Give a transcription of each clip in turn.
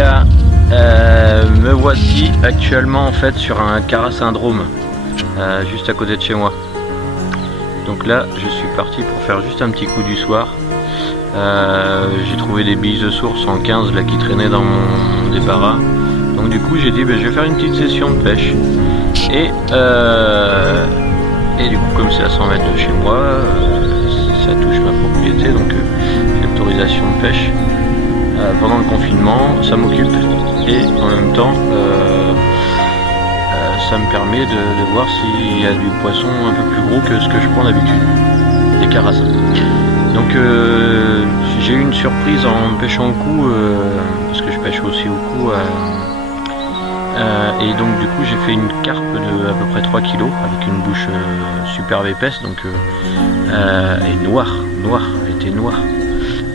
gars, me voici actuellement en fait sur un carasyndrome juste à côté de chez moi. Donc là je suis parti pour faire juste un petit coup du soir. J'ai trouvé des billes de source en 15 là qui traînaient dans mon débarras. Donc du coup j'ai dit je vais faire une petite session de pêche. Et du coup comme c'est à 100 mètres de chez moi, ça touche ma propriété, donc j'ai l'autorisation de pêche. Pendant le confinement, ça m'occupe et en même temps ça me permet de voir s'il y a du poisson un peu plus gros que ce que je prends d'habitude, des carassins. Donc j'ai eu une surprise en pêchant au cou, parce que je pêche aussi au cou, et donc du coup j'ai fait une carpe de à peu près 3 kg avec une bouche superbe épaisse, donc et noire, elle était noire.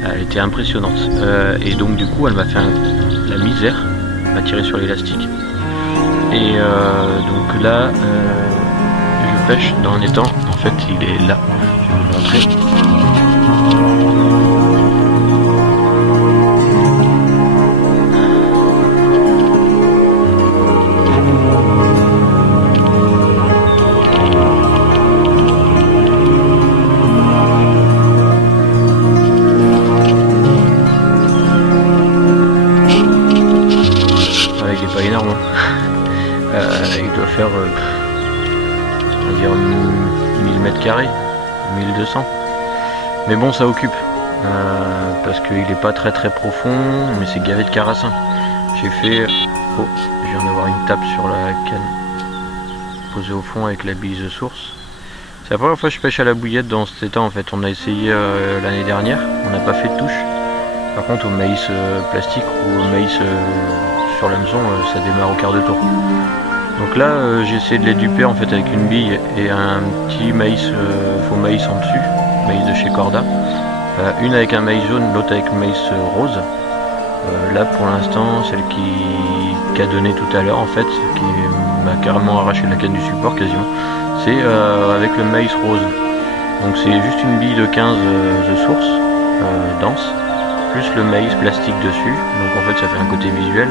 Elle était impressionnante, et donc du coup elle m'a fait la misère, elle m'a tiré sur l'élastique, et donc là je pêche dans un étang, en fait il est là, je vais vous montrer. Pas énorme, hein. Il doit faire on va dire 1000 mètres carrés, 1200, mais bon ça occupe, parce qu'il n'est pas très profond, mais c'est gavé de carassins. J'ai fait, oh, je viens d'avoir une tape sur la canne posée au fond avec la bille de source. C'est la première fois que je pêche à la bouillette dans cet étang en fait. On a essayé l'année dernière, on n'a pas fait de touche. Par contre au maïs plastique ou au maïs sur l'hameçon, ça démarre au quart de tour. Donc là j'ai essayé de les duper en fait avec une bille et un petit maïs, faux maïs en dessus, maïs de chez Corda. Une avec un maïs jaune, l'autre avec maïs rose. Là pour l'instant celle qui a donné tout à l'heure en fait, qui m'a carrément arraché la canne du support quasiment, c'est avec le maïs rose. Donc c'est juste une bille de 15 de source dense, plus le maïs plastique dessus, donc en fait ça fait un côté visuel,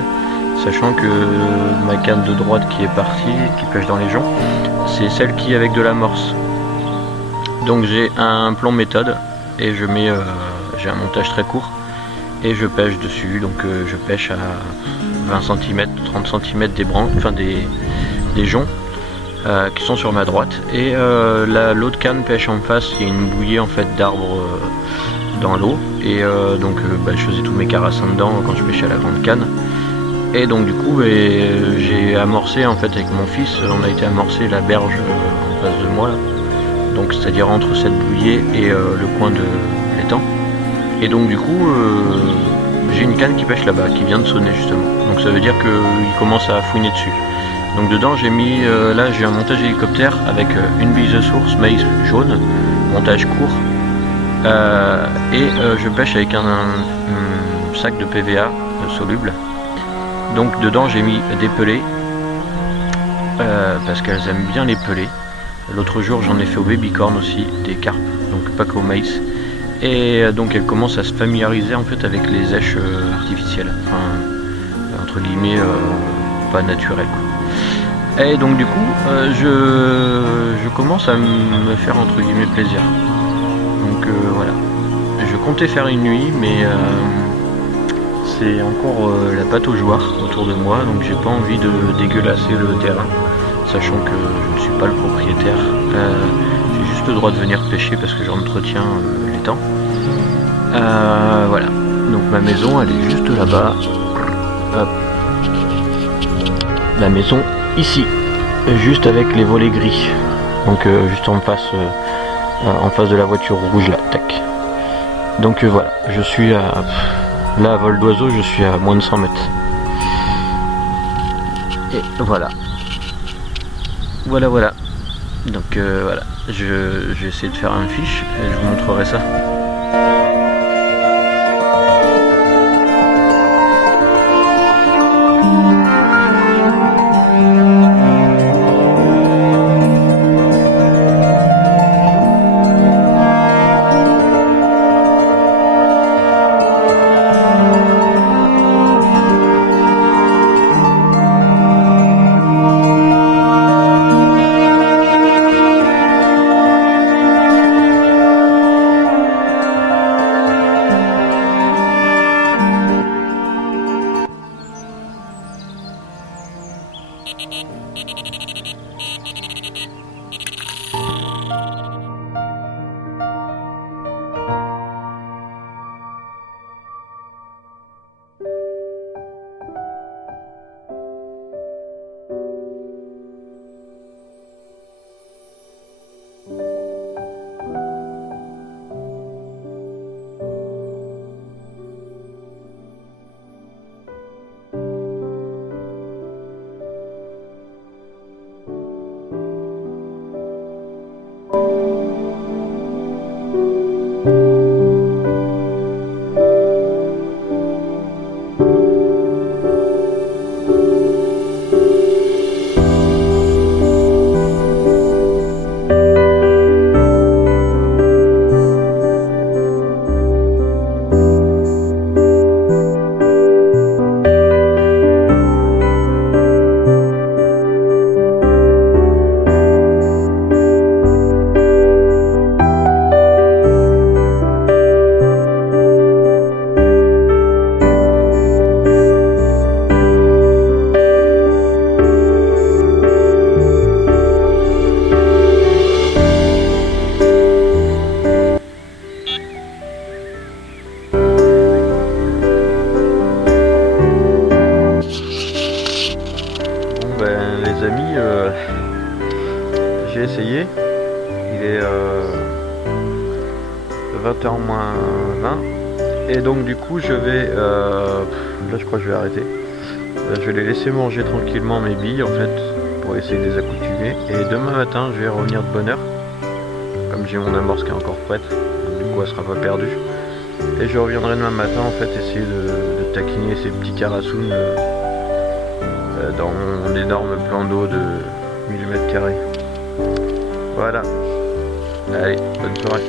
sachant que ma canne de droite qui est partie, qui pêche dans les joncs, c'est celle qui est avec de l'amorce. Donc j'ai un plomb méthode et je mets, j'ai un montage très court et je pêche dessus, donc je pêche à 20 cm, 30 cm des branches, enfin des joncs qui sont sur ma droite, et l'autre canne pêche en face, il y a une bouillée en fait d'arbres dans l'eau, et donc je faisais tous mes carassins dedans quand je pêchais à la grande canne. Et donc du coup j'ai amorcé en fait avec mon fils, on a été amorcer la berge en face de moi là. Donc c'est à dire entre cette bouillée et le coin de l'étang, et donc du coup j'ai une canne qui pêche là-bas, qui vient de sonner justement, donc ça veut dire qu'il commence à fouiner dessus. Donc dedans j'ai mis, là j'ai un montage hélicoptère avec une bille de source, maïs jaune, montage court, et je pêche avec un sac de PVA soluble. Donc dedans j'ai mis des pelés, parce qu'elles aiment bien les pelés. L'autre jour j'en ai fait au babycorn aussi, des carpes, donc pas qu'au maïs. Et donc elles commencent à se familiariser en fait avec les èches artificielles, enfin entre guillemets pas naturelles quoi. Et donc du coup je commence à me faire entre guillemets plaisir. Donc voilà, je comptais faire une nuit, mais c'est encore la pataugeoire autour de moi, donc j'ai pas envie de dégueulasser le terrain, sachant que je ne suis pas le propriétaire. J'ai juste le droit de venir pêcher parce que j'entretiens l'étang. Voilà, donc ma maison elle est juste là-bas. Hop. La maison ici, juste avec les volets gris, donc juste en face de la voiture rouge là, tac. Donc voilà, je suis à là à vol d'oiseau, je suis à moins de 100 mètres. Et voilà. Voilà. Donc voilà, je vais essayer de faire un fiche et je vous montrerai ça. amis, j'ai essayé. Il est 20h moins 20. Et donc du coup je vais... là je crois que je vais arrêter. Je vais les laisser manger tranquillement mes billes en fait, pour essayer de les accoutumer. Et demain matin je vais revenir de bonne heure. Comme j'ai mon amorce qui est encore prête, du coup elle sera pas perdue. Et je reviendrai demain matin en fait essayer de taquiner ces petits carasounes dans mon énorme plan d'eau de 1000 m². Voilà. Allez, bonne soirée.